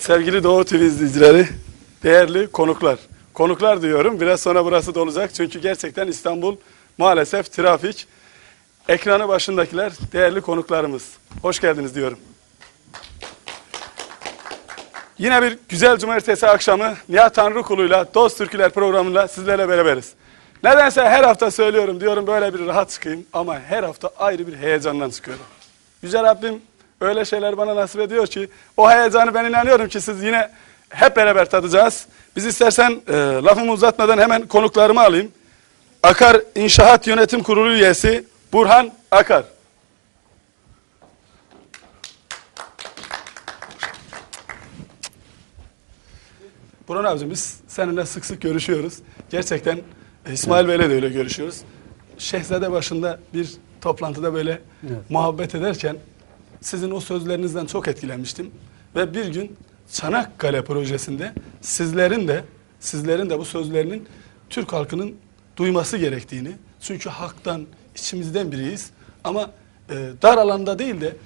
Evet sevgili Doğu TV izleyicileri, değerli konuklar. Konuklar diyorum biraz sonra burası dolacak çünkü gerçekten İstanbul maalesef trafik. Ekranı başındakiler değerli konuklarımız. Hoş geldiniz diyorum. Yine bir güzel cumartesi akşamı Nihat Tanrıkulu'yla Dost Türküler programıyla sizlerle beraberiz. Nedense her hafta söylüyorum diyorum böyle bir rahat çıkayım ama her hafta ayrı bir heyecandan çıkıyorum. Yüce Rabbim öyle şeyler bana nasip ediyor ki o heyecanı ben inanıyorum ki siz yine hep beraber tadacağız. Biz istersen e, lafımı uzatmadan hemen konuklarımı alayım. Akar İnşaat Yönetim Kurulu üyesi Burhan Akar. Burhan abicim biz seninle sık sık görüşüyoruz. Gerçekten e, İsmail Bey'le de öyle görüşüyoruz. Şehzade başında bir toplantıda böyle muhabbet ederken sizin o sözlerinizden çok etkilenmiştim. Ve bir gün Çanakkale projesinde sizlerin de sizlerin de bu sözlerinin Türk halkının duyması gerektiğini çünkü haktan içimizden biriyiz ama e, dar alanda değil de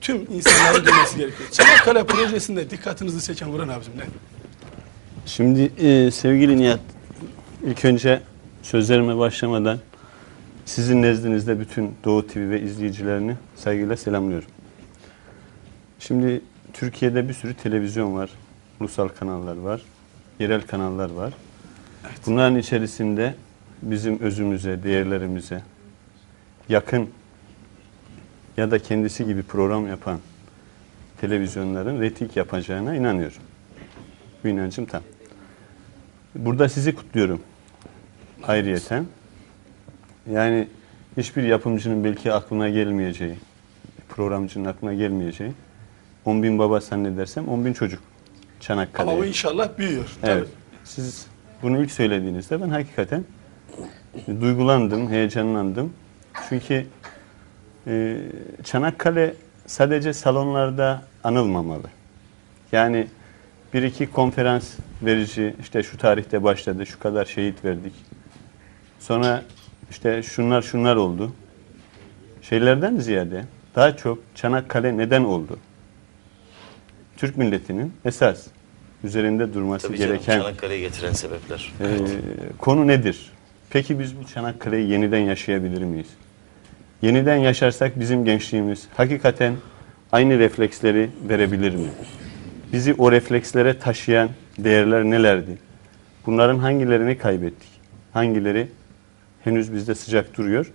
tüm insanların duyması gerekiyor. Çanakkale projesinde dikkatinizi çeken Burhan abicim ne? Şimdi e, sevgili Nihat, ilk önce sözlerime başlamadan sizin nezdinizde bütün Doğu TV ve izleyicilerini saygıyla selamlıyorum. Şimdi Türkiye'de bir sürü televizyon var, ulusal kanallar var, yerel kanallar var. Bunların içerisinde bizim özümüze, değerlerimize yakın ya da kendisi gibi program yapan televizyonların retik yapacağına inanıyorum. Bu inancım tam. Burada sizi kutluyorum. Ayrıyeten. Yani hiçbir yapımcının belki aklına gelmeyeceği, programcının aklına gelmeyeceği 10 bin baba zannedersem 10 bin çocuk Çanakkale'ye. Ama bu inşallah büyüyor. Evet. Tabii. Siz bunu ilk söylediğinizde ben hakikaten duygulandım, heyecanlandım. Çünkü e, Çanakkale sadece salonlarda anılmamalı. Yani bir iki konferans verici işte şu tarihte başladı, şu kadar şehit verdik. Sonra işte şunlar şunlar oldu. Şeylerden ziyade daha çok Çanakkale neden oldu? Türk milletinin esas üzerinde durması Tabii canım, gereken Çanakkale'yi getiren sebepler. ee, konu nedir? Peki biz bu Çanakkale'yi yeniden yaşayabilir miyiz? Yeniden yaşarsak bizim gençliğimiz hakikaten aynı refleksleri verebilir mi? Bizi o reflekslere taşıyan değerler nelerdi? Bunların hangilerini kaybettik? Hangileri henüz bizde sıcak duruyor?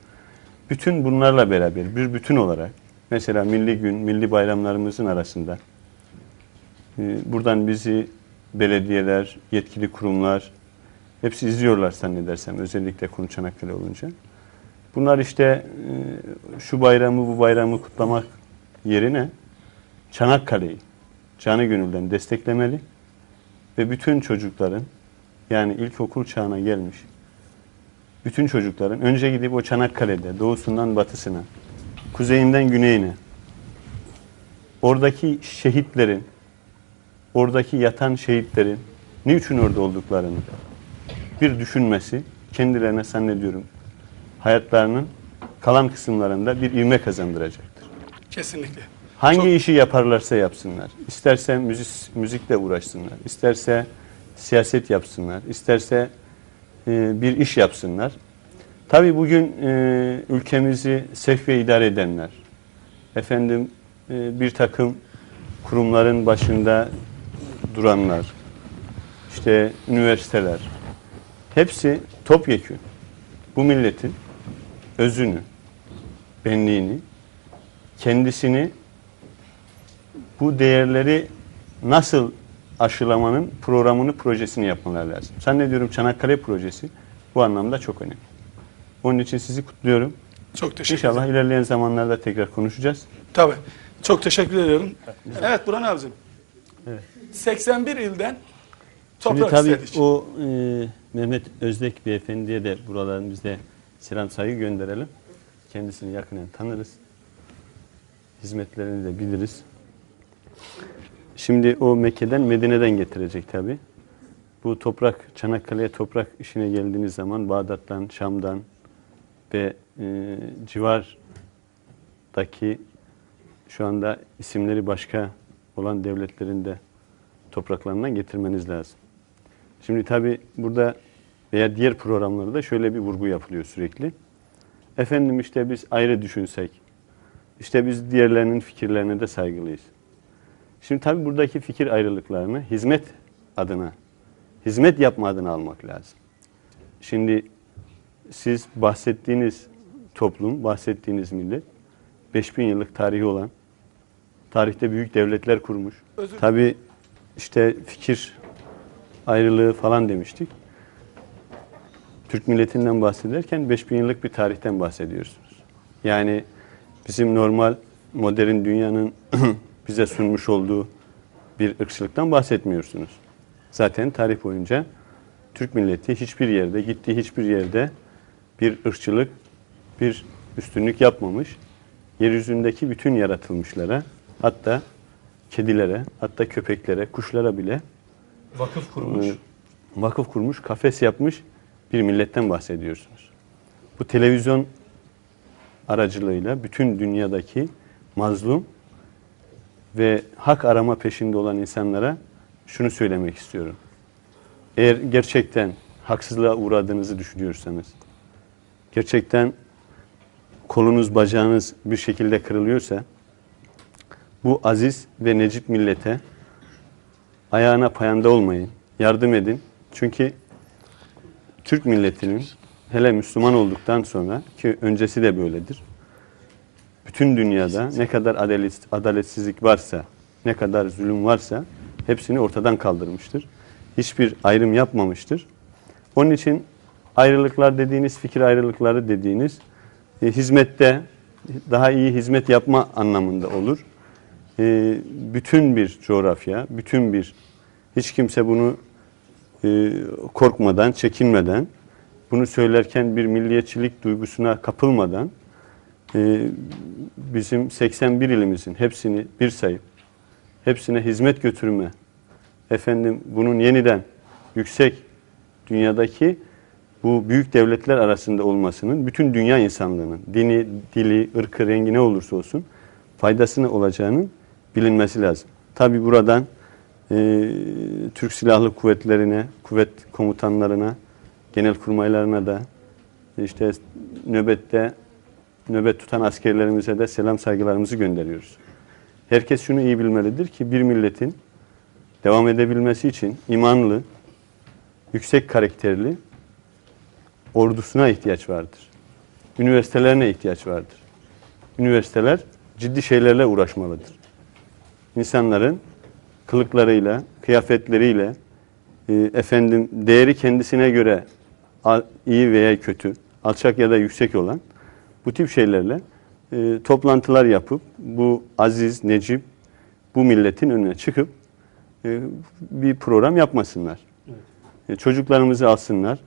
Bütün bunlarla beraber bir bütün olarak mesela milli gün, milli bayramlarımızın arasında Buradan bizi belediyeler, yetkili kurumlar hepsi izliyorlar zannedersem özellikle konu Çanakkale olunca. Bunlar işte e, şu bayramı bu bayramı kutlamak yerine Çanakkale'yi canı gönülden desteklemeli ve bütün çocukların yani ilkokul çağına gelmiş bütün çocukların önce gidip o Çanakkale'de doğusundan batısına, kuzeyinden güneyine oradaki şehitlerin oradaki yatan şehitlerin niçin orada olduklarını bir düşünmesi kendilerine zannediyorum hayatlarının kalan kısımlarında bir ivme kazandıracaktır. Kesinlikle. Hangi Çok- işi yaparlarsa yapsınlar. İsterse müzik, müzikle uğraşsınlar. isterse siyaset yapsınlar. isterse e, bir iş yapsınlar. Tabii bugün e, ülkemizi sevk ve idare edenler, efendim e, bir takım kurumların başında duranlar, işte üniversiteler, hepsi topyekün bu milletin özünü, benliğini, kendisini bu değerleri nasıl aşılamanın programını, projesini yapmaları lazım. Zannediyorum Çanakkale projesi bu anlamda çok önemli. Onun için sizi kutluyorum. Çok teşekkür İnşallah ederim. ilerleyen zamanlarda tekrar konuşacağız. Tabii. Çok teşekkür ediyorum. Evet Burhan abicim. Evet. 81 ilden Şimdi toprak tabii istedik. o e, Mehmet Özdek beyefendiye de buradan biz de selam saygı gönderelim. Kendisini yakından tanırız. Hizmetlerini de biliriz. Şimdi o Mekke'den Medine'den getirecek tabii. Bu toprak Çanakkale'ye toprak işine geldiğiniz zaman Bağdat'tan, Şam'dan ve e, civardaki şu anda isimleri başka olan devletlerin de topraklarından getirmeniz lazım. Şimdi tabi burada veya diğer programlarda şöyle bir vurgu yapılıyor sürekli. Efendim işte biz ayrı düşünsek, işte biz diğerlerinin fikirlerine de saygılıyız. Şimdi tabi buradaki fikir ayrılıklarını hizmet adına, hizmet yapma adına almak lazım. Şimdi siz bahsettiğiniz toplum, bahsettiğiniz millet 5000 yıllık tarihi olan, tarihte büyük devletler kurmuş. Tabi işte fikir ayrılığı falan demiştik. Türk milletinden bahsederken 5000 yıllık bir tarihten bahsediyorsunuz. Yani bizim normal modern dünyanın bize sunmuş olduğu bir ırkçılıktan bahsetmiyorsunuz. Zaten tarih boyunca Türk milleti hiçbir yerde, gittiği hiçbir yerde bir ırkçılık, bir üstünlük yapmamış. Yeryüzündeki bütün yaratılmışlara, hatta kedilere, hatta köpeklere, kuşlara bile Vakıf kurmuş. e, vakıf kurmuş, kafes yapmış bir milletten bahsediyorsunuz. Bu televizyon aracılığıyla bütün dünyadaki mazlum ve hak arama peşinde olan insanlara şunu söylemek istiyorum. Eğer gerçekten haksızlığa uğradığınızı düşünüyorsanız, gerçekten kolunuz bacağınız bir şekilde kırılıyorsa, bu aziz ve necip millete ayağına payanda olmayın, yardım edin. Çünkü Türk milletinin hele Müslüman olduktan sonra ki öncesi de böyledir. Bütün dünyada ne kadar adalet, adaletsizlik varsa, ne kadar zulüm varsa hepsini ortadan kaldırmıştır. Hiçbir ayrım yapmamıştır. Onun için ayrılıklar dediğiniz, fikir ayrılıkları dediğiniz e, hizmette daha iyi hizmet yapma anlamında olur. E, bütün bir coğrafya, bütün bir hiç kimse bunu e, korkmadan, çekinmeden, bunu söylerken bir milliyetçilik duygusuna kapılmadan e, bizim 81 ilimizin hepsini bir sayıp hepsine hizmet götürme, efendim bunun yeniden yüksek dünyadaki bu büyük devletler arasında olmasının bütün dünya insanlığının dini, dili, ırkı, rengi ne olursa olsun faydasını olacağının bilinmesi lazım. Tabi buradan e, Türk Silahlı Kuvvetlerine, kuvvet komutanlarına, genel kurmaylarına da işte nöbette nöbet tutan askerlerimize de selam saygılarımızı gönderiyoruz. Herkes şunu iyi bilmelidir ki bir milletin devam edebilmesi için imanlı, yüksek karakterli ordusuna ihtiyaç vardır. Üniversitelerine ihtiyaç vardır. Üniversiteler ciddi şeylerle uğraşmalıdır. İnsanların kılıklarıyla, kıyafetleriyle, e, efendim değeri kendisine göre iyi veya kötü, alçak ya da yüksek olan bu tip şeylerle e, toplantılar yapıp bu aziz, necip, bu milletin önüne çıkıp e, bir program yapmasınlar. E, çocuklarımızı alsınlar,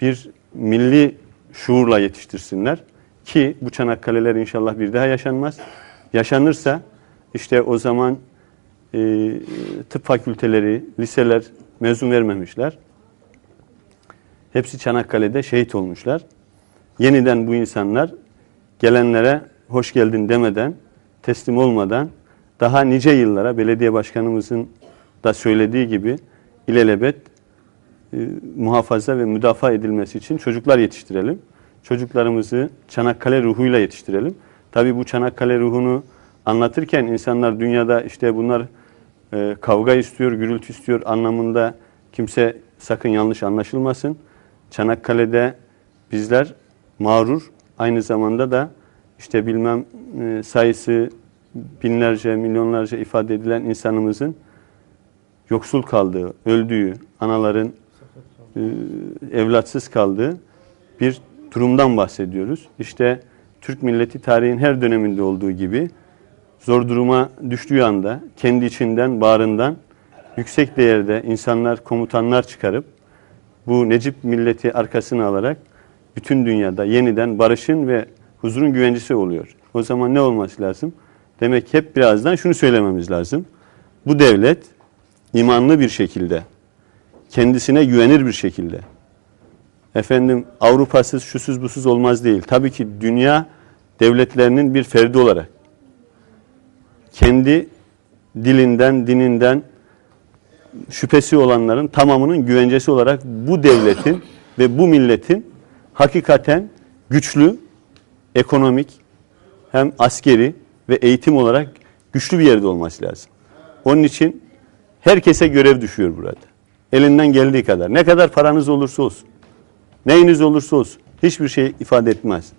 bir milli şuurla yetiştirsinler ki bu Çanakkale'ler inşallah bir daha yaşanmaz. Yaşanırsa işte o zaman e, tıp fakülteleri, liseler mezun vermemişler. Hepsi Çanakkale'de şehit olmuşlar. Yeniden bu insanlar gelenlere hoş geldin demeden, teslim olmadan daha nice yıllara belediye başkanımızın da söylediği gibi ilelebet e, muhafaza ve müdafaa edilmesi için çocuklar yetiştirelim. Çocuklarımızı Çanakkale ruhuyla yetiştirelim. Tabii bu Çanakkale ruhunu anlatırken insanlar dünyada işte bunlar e, kavga istiyor, gürültü istiyor anlamında kimse sakın yanlış anlaşılmasın. Çanakkale'de bizler mağrur, aynı zamanda da işte bilmem e, sayısı binlerce, milyonlarca ifade edilen insanımızın yoksul kaldığı, öldüğü, anaların e, evlatsız kaldığı bir durumdan bahsediyoruz. İşte Türk milleti tarihin her döneminde olduğu gibi zor duruma düştüğü anda kendi içinden, bağrından yüksek değerde insanlar, komutanlar çıkarıp bu Necip milleti arkasına alarak bütün dünyada yeniden barışın ve huzurun güvencesi oluyor. O zaman ne olması lazım? Demek hep birazdan şunu söylememiz lazım. Bu devlet imanlı bir şekilde, kendisine güvenir bir şekilde, efendim Avrupasız, şusuz, busuz olmaz değil. Tabii ki dünya devletlerinin bir ferdi olarak kendi dilinden, dininden, şüphesi olanların tamamının güvencesi olarak bu devletin ve bu milletin hakikaten güçlü, ekonomik, hem askeri ve eğitim olarak güçlü bir yerde olması lazım. Onun için herkese görev düşüyor burada. Elinden geldiği kadar. Ne kadar paranız olursa olsun. Neyiniz olursa olsun. Hiçbir şey ifade etmez.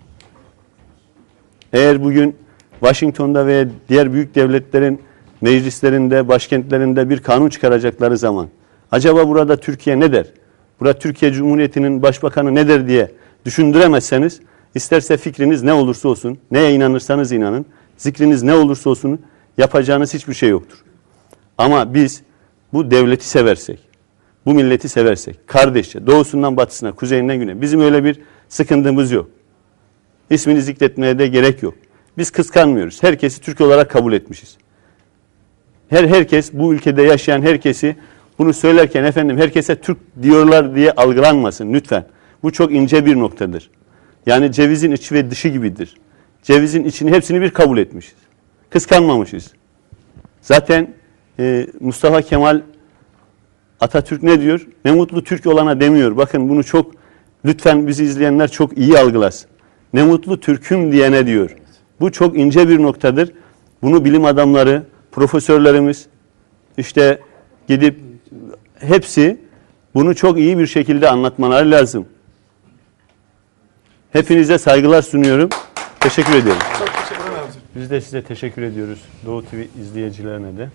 Eğer bugün Washington'da veya diğer büyük devletlerin meclislerinde, başkentlerinde bir kanun çıkaracakları zaman acaba burada Türkiye ne der? Burada Türkiye Cumhuriyeti'nin başbakanı ne der diye düşündüremezseniz isterse fikriniz ne olursa olsun, neye inanırsanız inanın, zikriniz ne olursa olsun yapacağınız hiçbir şey yoktur. Ama biz bu devleti seversek, bu milleti seversek, kardeşçe, doğusundan batısına, kuzeyinden güneye, bizim öyle bir sıkıntımız yok. İsmini zikretmeye de gerek yok. Biz kıskanmıyoruz. Herkesi Türk olarak kabul etmişiz. Her herkes bu ülkede yaşayan herkesi bunu söylerken efendim herkese Türk diyorlar diye algılanmasın lütfen. Bu çok ince bir noktadır. Yani cevizin içi ve dışı gibidir. Cevizin içini hepsini bir kabul etmişiz. Kıskanmamışız. Zaten e, Mustafa Kemal Atatürk ne diyor? Ne mutlu Türk olana demiyor. Bakın bunu çok lütfen bizi izleyenler çok iyi algılasın. Ne mutlu Türk'üm diyene diyor. Bu çok ince bir noktadır. Bunu bilim adamları, profesörlerimiz işte gidip hepsi bunu çok iyi bir şekilde anlatmaları lazım. Hepinize saygılar sunuyorum. Teşekkür ediyorum. Çok teşekkür ederim abicim. Biz de size teşekkür ediyoruz. Doğu TV izleyicilerine de.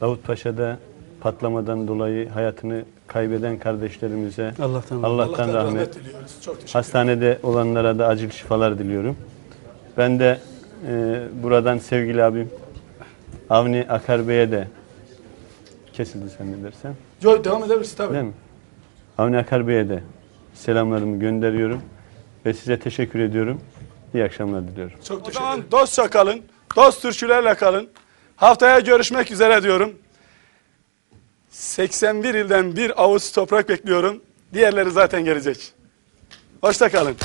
Davut Paşa'da patlamadan dolayı hayatını kaybeden kardeşlerimize Allah'tan Allah'tan, rahmet, diliyoruz. Çok teşekkür hastanede olanlara da acil şifalar diliyorum. Ben de e, buradan sevgili abim Avni Akar Bey'e de kesildi sen ne dersen. Yo, devam edebiliriz tabii. Değil mi? Avni Akar Bey'e de selamlarımı gönderiyorum ve size teşekkür ediyorum. İyi akşamlar diliyorum. Çok teşekkür ederim. dostça kalın. Dost türkülerle kalın. Haftaya görüşmek üzere diyorum. 81 ilden bir avuç toprak bekliyorum. Diğerleri zaten gelecek. Hoşça kalın.